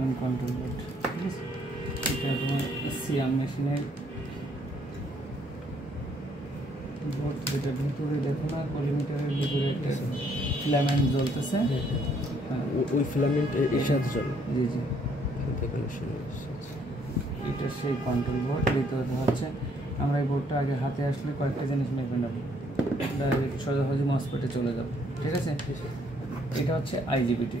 Common control board, ঠিক আছে। এটা তোমার সিএম মেশিনের বোর্ড, যেটা ভিতরে দেখো না কলিমিটারের ভিতরে একটা ফিলামেন্ট জ্বলতেছে, ওই ফিলামেন্ট এর সাথে চলে। জি জি, এটা সেই কন্ট্রোল বোর্ড। দ্বিতীয়ত হচ্ছে আমরা এই বোর্ডটা আগে হাতে আসলে কয়েকটা জিনিস মেপে নেব, ডাইরেক্ট সোজাসুজি মসফেটে চলে যাবো, ঠিক আছে। এটা হচ্ছে আইজিবিটি,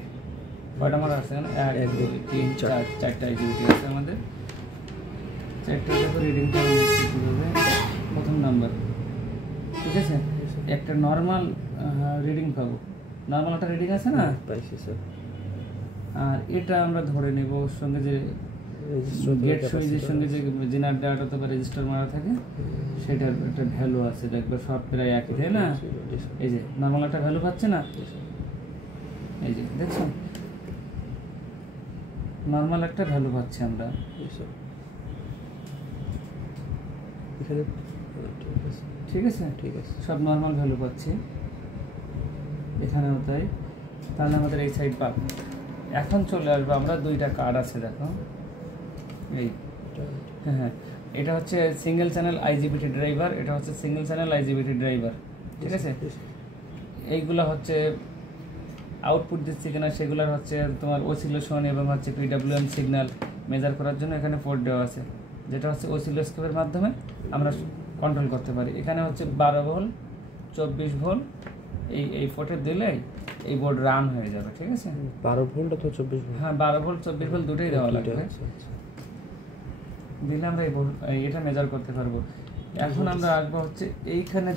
কয়টা আমার আছে না, 1 2 3 4 চারটা আইজিবিটি আছে আমাদের। চারটা দেখো রিডিংটা কীভাবে, প্রথম নাম্বার, ঠিক আছে। একটা নর্মাল রিডিং পাবো, নর্মাল একটা রিডিং আছে না, পাইছি স্যার। আর এটা আমরা ধরে নেব ওর সঙ্গে যে গেট সুইচের সঙ্গে যে জেনার ডাটা অথবা রেজিস্টার মারা থাকে, সেটার একটা ভ্যালু আছে, দেখবে সব প্রায় একই, তাই না। এই যে নর্মাল একটা ভ্যালু পাচ্ছে না, এই যে দেখছো নর্মাল একটা ভ্যালু পাচ্ছি আমরা এখানে, ঠিক আছে, ঠিক আছে, সব নর্মাল ভ্যালু পাচ্ছি এখানেও তাই। তাহলে আমাদের এই সাইড পাব। এখন চলে আসবো আমরা, দুইটা কার্ড আছে দেখো, এই হ্যাঁ, এটা হচ্ছে সিঙ্গেল চ্যানেল আইজিবিটি ড্রাইভার, এটা হচ্ছে সিঙ্গেল চ্যানেল আইজিবিটি ড্রাইভার, ঠিক আছে। এইগুলো হচ্ছে আউটপুট দিচ্ছে কিনা সেগুলোর হচ্ছে তোমার অসিলেশন এবং হচ্ছে পিডব্লিউএম সিগন্যাল মেজার করার জন্য এখানে পোর্ট দেওয়া আছে, যেটা হচ্ছে অসিলোস্কোপের মাধ্যমে আমরা কন্ট্রোল করতে পারি। এখানে হচ্ছে 12 ভোল্ট 24 ভোল্ট, এই পোর্টে দিলে এই বোর্ড রান হয়ে যাবে, ঠিক আছে। 12 ভোল্ট অথবা 24 ভোল্ট, হ্যাঁ 12 ভোল্ট 24 ভোল্ট দুটোই দেওয়া লাগবে, দিলে আমরা এটা মেজার করতে পারবো। এখন আমরা আসবো হচ্ছে এইখানে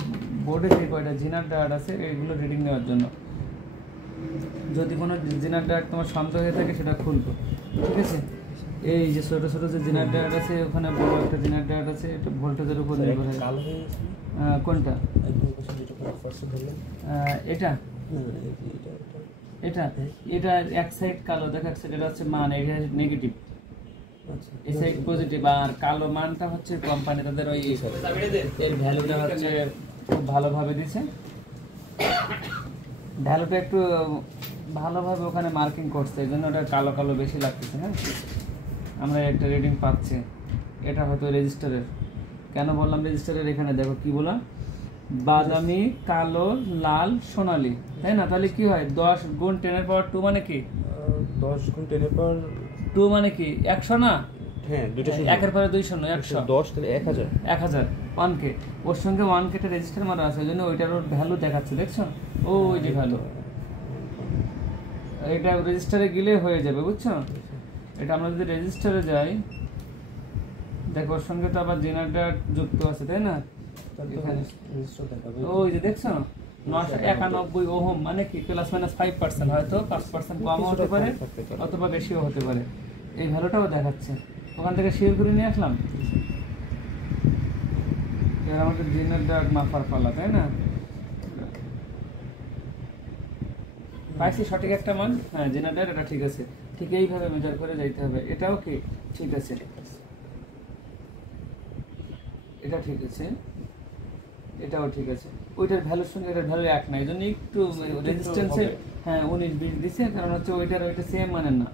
বোর্ডে যে কয়টা জিনার ডাট আছে এইগুলো রিডিং নেওয়ার জন্য। যদি কোনো জিনার ডাট তোমার সন্দেহ হয়ে থাকে সেটা খুলবো, ঠিক আছে। এই যে ছোটো ছোটো যে জিনার ডাট আছে, ওখানে বড় একটা জিনার ডাট আছে, এটা ভোল্টেজের উপর নির্ভর করে। কোনটা? এটা এটা এটা এক সাইড কালো দেখাচ্ছে, এটা হচ্ছে মান, এটা নেগেটিভ, এই সাইড পজিটিভ। আর কালো মানটা হচ্ছে কোম্পানি তাদের ওই এর ভ্যালুটা হচ্ছে খুব ভালোভাবে দিছে, ভ্যালুটা একটু ভালোভাবে ওখানে মার্কিং করছে, এই জন্য ওটা কালো কালো বেশি লাগতেছে। হ্যাঁ, আমরা একটা রিডিং পাচ্ছি, এটা হয়তো রেজিস্টারের। কেন বললাম রেজিস্টারের? এখানে দেখো কি বললাম, বাদামি, কালো, লাল, সোনালি, তাই না? তাহলে কি হয়, 10 গুণ 10 এর পাওয়ার 2 মানে কি, 10 গুণ 10 এর পাওয়ার 2 মানে কি 100 না? হ্যাঁ, দুটো শূন্য, 1 এর পরে 2 শূন্য, 100, 10 তাহলে 1000, 1000 1K, ওর সঙ্গে 1K টা রেজিস্টার মারা আছে, ওই জন্য ওইটার ওর ভ্যালু দেখাচ্ছে, দেখছো? ওই যে ভ্যালু, এটা রেজিস্টারে গেলে হয়ে যাবে, বুঝছো? এটা আমরা যদি রেজিস্টারে যাই, দেখো ওর সঙ্গে তো আবার জিনার ডাট যুক্ত আছে, তাই না? ওই যে দেখছো 991 ওহম, মানে কি প্লাস মাইনাস 5%, হয়তো 5% কমও হতে পারে অথবা বেশিও হতে পারে, এই ভ্যালুটাও দেখাচ্ছে। ওখান থেকে শিওর করে নিয়ে আসলাম। এবার আমাদের জিনার ডাট মাপার পালা, তাই না? পাইছি সঠিক একটা মান, হ্যাঁ জিনার ডাট এটা ঠিক আছে, ঠিক এইভাবে মেজার করে যাইতে হবে। এটাও কি ঠিক আছে, এটা ঠিক আছে, এটাও ঠিক আছে। ওইটার ভ্যালুর সঙ্গে এটার ভ্যালু এক না, এই জন্য একটু রেজিস্ট্যান্সে হ্যাঁ 19-20 দিছে, কারণ হচ্ছে ওইটার ওইটা সেম মানের না।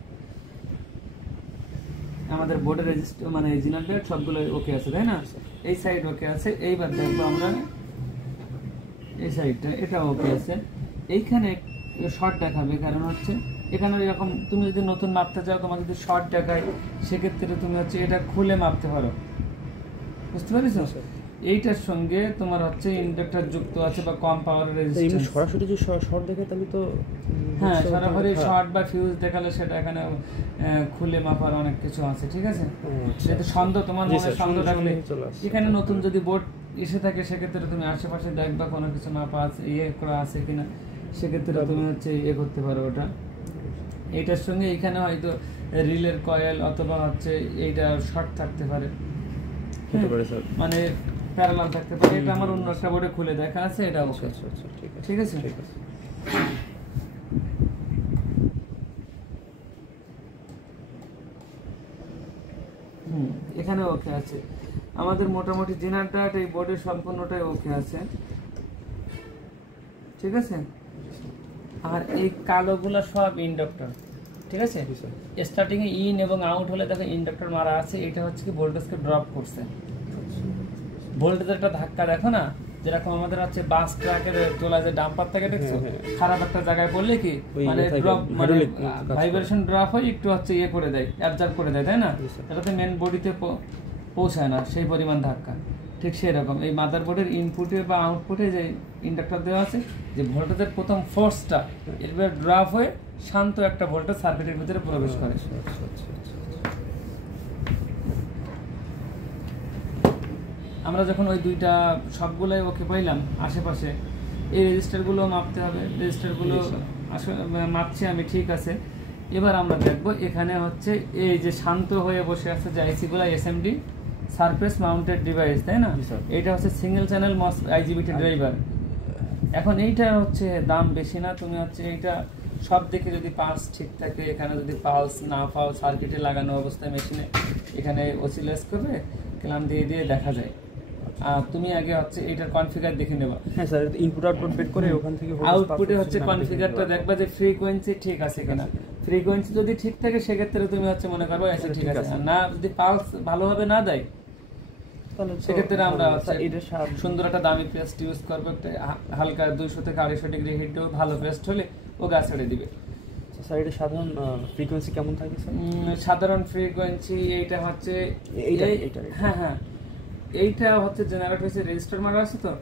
আমাদের বোর্ডের রেজিস্টার মানে জিনার ডাট সবগুলো ওকে আছে, তাই না? এই সাইড ওকে আছে। এইবার দেখবো আমরা এই সাইডটা, এটা ওকে আছে। এইখানে শর্ট দেখাবে, কারণ হচ্ছে এখানে এরকম তুমি যদি নতুন মাপতে চাও, তোমার যদি শর্ট দেখায়, সেক্ষেত্রে তুমি হচ্ছে এটা খুলে মাপতে পারো, বুঝতে পারছো? এইটার সঙ্গে তোমার হচ্ছে ইন্ডাক্টর যুক্ত আছে বা কম পাওয়ারের রেজিস্ট্যান্স। সরাসরি যে শর্ট দেখে তাহলে তো হ্যাঁ, সরাসরি শর্ট বা ফিউজ দেখালে সেটা এখানে খুলে মাপার অনেক কিছু আছে, ঠিক আছে। যেহেতু সন্দেহ, তোমার মনে সন্দেহ থাকলে এখানে নতুন যদি বোর্ড এসে থাকে, সেক্ষেত্রে তুমি আশেপাশে দেখবা কোনো কিছু মাপা আছে, ইয়ে করা আছে কিনা, সেক্ষেত্রে তুমি হচ্ছে ইয়ে করতে পারো ওটা। এইটার সঙ্গে এখানে হয়তো রিলের কয়েল অথবা হচ্ছে এইটা শর্ট থাকতে পারে, মানে প্যারালাল থাকতে পারে। এটা আমার অন্য একটা বোর্ডে খুলে দেখা আছে, এটা ওকে, ঠিক আছে। এখানে ওকে আছে। আমাদের মোটামুটি জিনার ডাট এই বোর্ডের সম্পূর্ণটাই ওকে আছে, ঠিক আছে। আর এই কালোগুলা সব ইন্ডাক্টর, ঠিক আছে। জি স্যার। স্টার্টিং এ ইন এবং আউট হলে দেখো ইন্ডাক্টর মারা আছে, এটা হচ্ছে কি ভোল্টেজকে ড্রপ করছে। ভোল্টেজের একটা ধাক্কা দেখো না, যেরকম আমাদের হচ্ছে বাস ট্রাকের তোলা যে ডাম্পার থাকে দেখছো, খারাপ একটা জায়গায় পড়লে কি মানে ড্রপ মানে ভাইব্রেশন ড্রপ হয় একটু হচ্ছে ইয়ে করে দেয়, অ্যাবজর্ব করে দেয়, তাই না? এটাতে মেন বডিতে পৌঁছায় না সেই পরিমাণ ধাক্কা। ঠিক সেরকম এই মাদারবোর্ডের ইনপুটে বা আউটপুটে যে ইন্ডাক্টর দেওয়া আছে, যে ভোল্টেজের প্রথম ফোর্সটা এরপরে ড্রপ হয়ে শান্ত একটা ভোল্টেজ সার্কিটের ভিতরে প্রবেশ করে। আমরা যখন ওই দুইটা সবগুলোই ওকে পাইলাম আশেপাশে, এই রেজিস্টারগুলো মাপতে হবে। রেজিস্টারগুলো আসলে মাপছি আমি, ঠিক আছে। এবার আমরা দেখব এখানে হচ্ছে এই যে শান্ত হয়ে বসে আছে যে আইসিগুলো, এসএমডি সারফেস মাউন্টেড ডিভাইস, তাই না? এটা হচ্ছে সিঙ্গেল চ্যানেল মস আইজিবিটি ড্রাইভার। এখন এইটা হচ্ছে দাম বেশি না, তুমি হচ্ছে এইটা সব দিকে যদি পালস ঠিক থাকে, এখানে যদি পালস না পাও, সার্কিটে লাগানো অবস্থায় মেশিনে এখানে অসিলেট করবে, ক্লাম দিয়ে দিয়ে দেখা যায়। আর তুমি আগে হচ্ছে এটার কনফিগার দেখে নেবা। হ্যাঁ স্যার, ইনপুট আউটপুট বের করে ওখান থেকে আউটপুটে হচ্ছে কনফিগারটা দেখবা যে ফ্রিকোয়েন্সি ঠিক আছে কিনা। ফ্রিকোয়েন্সি যদি ঠিক থাকে সেক্ষেত্রে তুমি হচ্ছে মনে করবে এসে ঠিক আছে, না যদি পালস ভালোভাবে না দেয় সেক্ষেত্রে আমরা সুন্দর একটা দামি পেস্ট ইউজ করবো, একটা হালকা 200 থেকে 250 ডিগ্রি হিট ভালো পেস্ট হলে ও গা ছেড়ে দিবে। স্যার এটা সাধারণ ফ্রিকোয়েন্সি কেমন থাকে স্যার? সাধারণ ফ্রিকোয়েন্সি এইটা হচ্ছে হ্যাঁ হ্যাঁ, এইটা হচ্ছে জেনারেট হয়েছে, রেজিস্টার মারা আছে তো,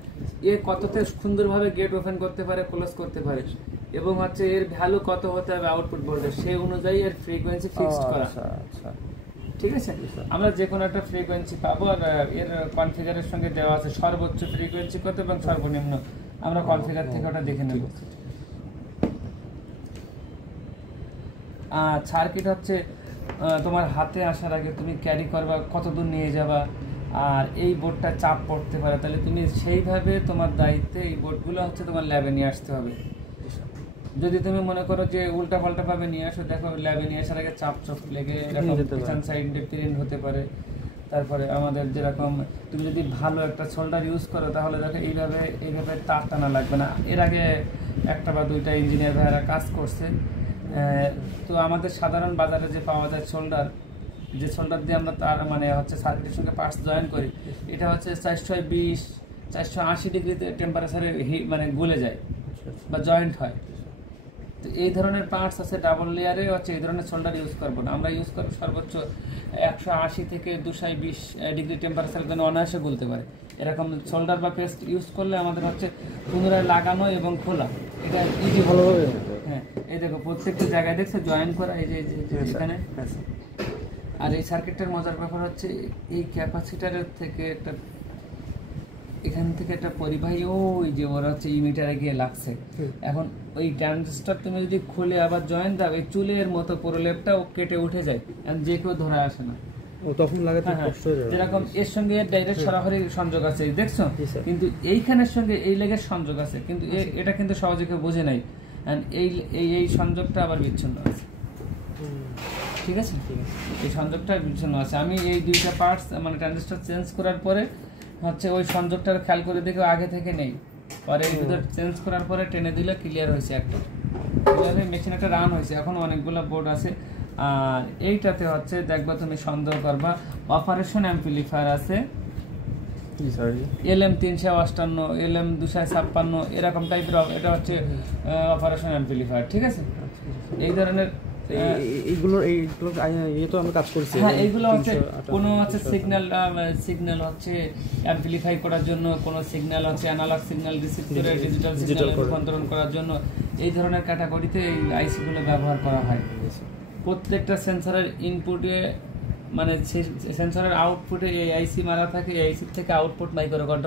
এ কততে সুন্দরভাবে গেট ওপেন করতে পারে, ক্লোজ করতে পারে, এবং হচ্ছে এর ভ্যালু কত হতে হবে আউটপুট ভোল্টেজ, সেই অনুযায়ী এর ফ্রিকোয়েন্সি ফিক্সড করা। ঠিক আছে, আমরা যে কোনো একটা ফ্রিকোয়েন্সি পাবো, আর এর কনফিগারের সঙ্গে দেওয়া আছে সর্বোচ্চ ফ্রিকোয়েন্সি কত এবং সর্বনিম্ন, আমরা কনফিগার থেকে ওটা দেখে নেব। আর সার্কিট হচ্ছে তোমার হাতে আসার আগে তুমি ক্যারি করবা, কত দূর নিয়ে যাবা, আর এই বোর্ডটা চাপ পড়তে পারে, তাহলে তুমি সেইভাবে তোমার দায়িত্বে এই বোর্ডগুলো হচ্ছে তোমার ল্যাবে নিয়ে আসতে হবে। যদি তুমি মনে করো যে উল্টা পাল্টা ভাবে নিয়ে আসো, দেখো ল্যাবে নিয়ে আসার আগে চাপ চোখ লেগে এরকম কিচেন সাইডে প্রিন্ট হতে পারে। তারপরে আমাদের যেরকম তুমি যদি ভালো একটা সোল্ডার ইউজ করো, তাহলে দেখো এইভাবে তার টানা লাগবে না। এর আগে একটা বা দুইটা ইঞ্জিনিয়ার ভাইয়েরা কাজ করছে, তো আমাদের সাধারণ বাজারে যে পাওয়া যায় সোল্ডার, যে সোল্ডার দিয়ে আমরা তার মানে হচ্ছে সার্কিটের সঙ্গে পার্টস জয়েন করি, এটা হচ্ছে 420 480 ডিগ্রিতে টেম্পারেচারে মানে গলে যায় বা জয়েন্ট হয়। তো এই ধরনের পার্টস আছে ডাবল লেয়ারে হচ্ছে এই ধরনের সোল্ডার ইউজ করবো না, আমরা ইউজ করবো সর্বোচ্চ 180 থেকে 220 ডিগ্রি টেম্পারেচার যেন অনায়াসে গলতে পারে এরকম সোল্ডার বা পেস্ট ইউজ করলে আমাদের হচ্ছে পুনরায় লাগানো এবং খোলা এটা ইজি ভালোভাবে। হ্যাঁ, এই দেখো প্রত্যেকটা জায়গায় দেখছো জয়েন করা, এই যে এখানে। আর এই সার্কিটটার মজার ব্যাপার হচ্ছে এই ক্যাপাসিটারের থেকে একটা এখান থেকে একটা পরিবাহী ওই যে ওরা হচ্ছে ইমিটারে গিয়ে লাগছে। এখন ওই ট্রানজিস্টর তুমি যদি খুলে আবার জয়েন দাও, এই চুলের মতো প্রলেপটাও কেটে উঠে যায়, যে কেউ ধরে আসে না, তখন লাগাতে কষ্ট হয়ে যায়। যেরকম এর সঙ্গে এর ডাইরেক্ট সরাসরি সংযোগ আছে দেখছো, কিন্তু এইখানের সঙ্গে এই লেগের সংযোগ আছে, কিন্তু এটা কিন্তু সহজে কেউ বোঝে নাই, এই সংযোগটা আবার বিচ্ছিন্ন আছে। ঠিক আছে, এই সংযোগটা বিচ্ছিন্ন আছে। আমি এই দুইটা পার্টস মানে ট্রানজিস্টর চেঞ্জ করার পরে হচ্ছে ওই সংযোগটা খেয়াল করে দেখে আগে থেকে নেই, পরে এই ভিতর চেঞ্জ করার পরে টেনে দিলে ক্লিয়ার হয়েছে, একটা মেশিন একটা রান হয়েছে। এখন অনেকগুলো বোর্ড আছে। আর এইটাতে হচ্ছে দেখবা তুমি সন্দেহ করবা অপারেশন অ্যাম্পলিফায়ার আছে, LM 358 LM 256 এরকম টাইপের, এটা হচ্ছে অপারেশন অ্যাম্পলিফায়ার। ঠিক আছে, এই ধরনের এইগুলো তো আমরা কাজ করছি। হ্যাঁ, এইগুলো হচ্ছে কোনো হচ্ছে সিগন্যাল হচ্ছে অ্যাম্পলিফাই করার জন্য, কোনো সিগন্যাল হচ্ছে অ্যানালগ সিগন্যাল রিসিভ করে ডিজিটাল সিগন্যালে রূপান্তরণ করার জন্য এই ধরনের ক্যাটাগরিতে এই আইসিগুলো ব্যবহার করা হয়। প্রত্যেকটা সেন্সরের ইনপুটে মানে সেন্সরের আউটপুটে এই আইসি মারা থাকে, এই আইসি থেকে আউটপুট মাইক্রো কন্ট্রোলার